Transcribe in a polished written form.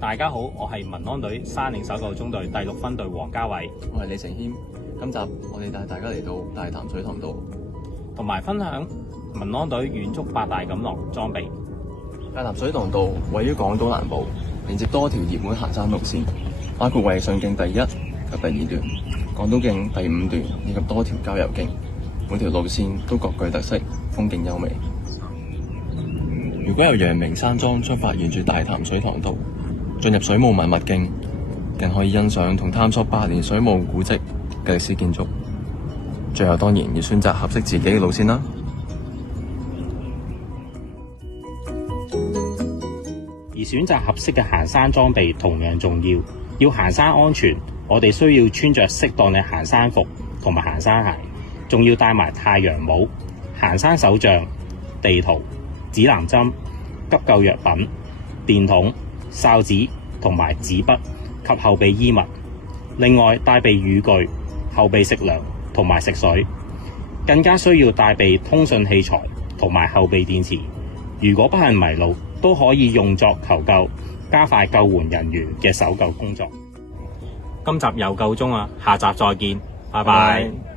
大家好，我係民安隊山嶺搜救中隊第6分隊黃家偉，我係李成謙。今集我哋帶大家嚟到大潭水塘道，同埋分享民安隊遠足8大錦囊裝備。大潭水塘道位於港島南部，連接多條熱門行山路線，包括衛順徑第1及第2段、港島徑第5段以及多條郊遊徑，每條路線都各具特色，風景優美。如果由陽明山莊出發，沿住大潭水塘道進入水務文物徑，更可以欣賞同探索8年水務古蹟嘅歷史建築。最後當然要選擇合適自己嘅路線啦。而選擇合適嘅行山裝備同樣重要。要行山安全，我哋需要穿着適當嘅行山服同埋行山鞋，仲要戴埋太陽帽、行山手杖、地圖、指南針、急救藥品、電筒、哨子同埋紙筆及後備衣物。另外帶備雨具、後備食糧同埋食水，更加需要帶備通訊器材同埋後備電池。如果不幸迷路，都可以用作求救，加快救援人員嘅搜救工作。今集又夠鐘啦，下集再見，拜拜。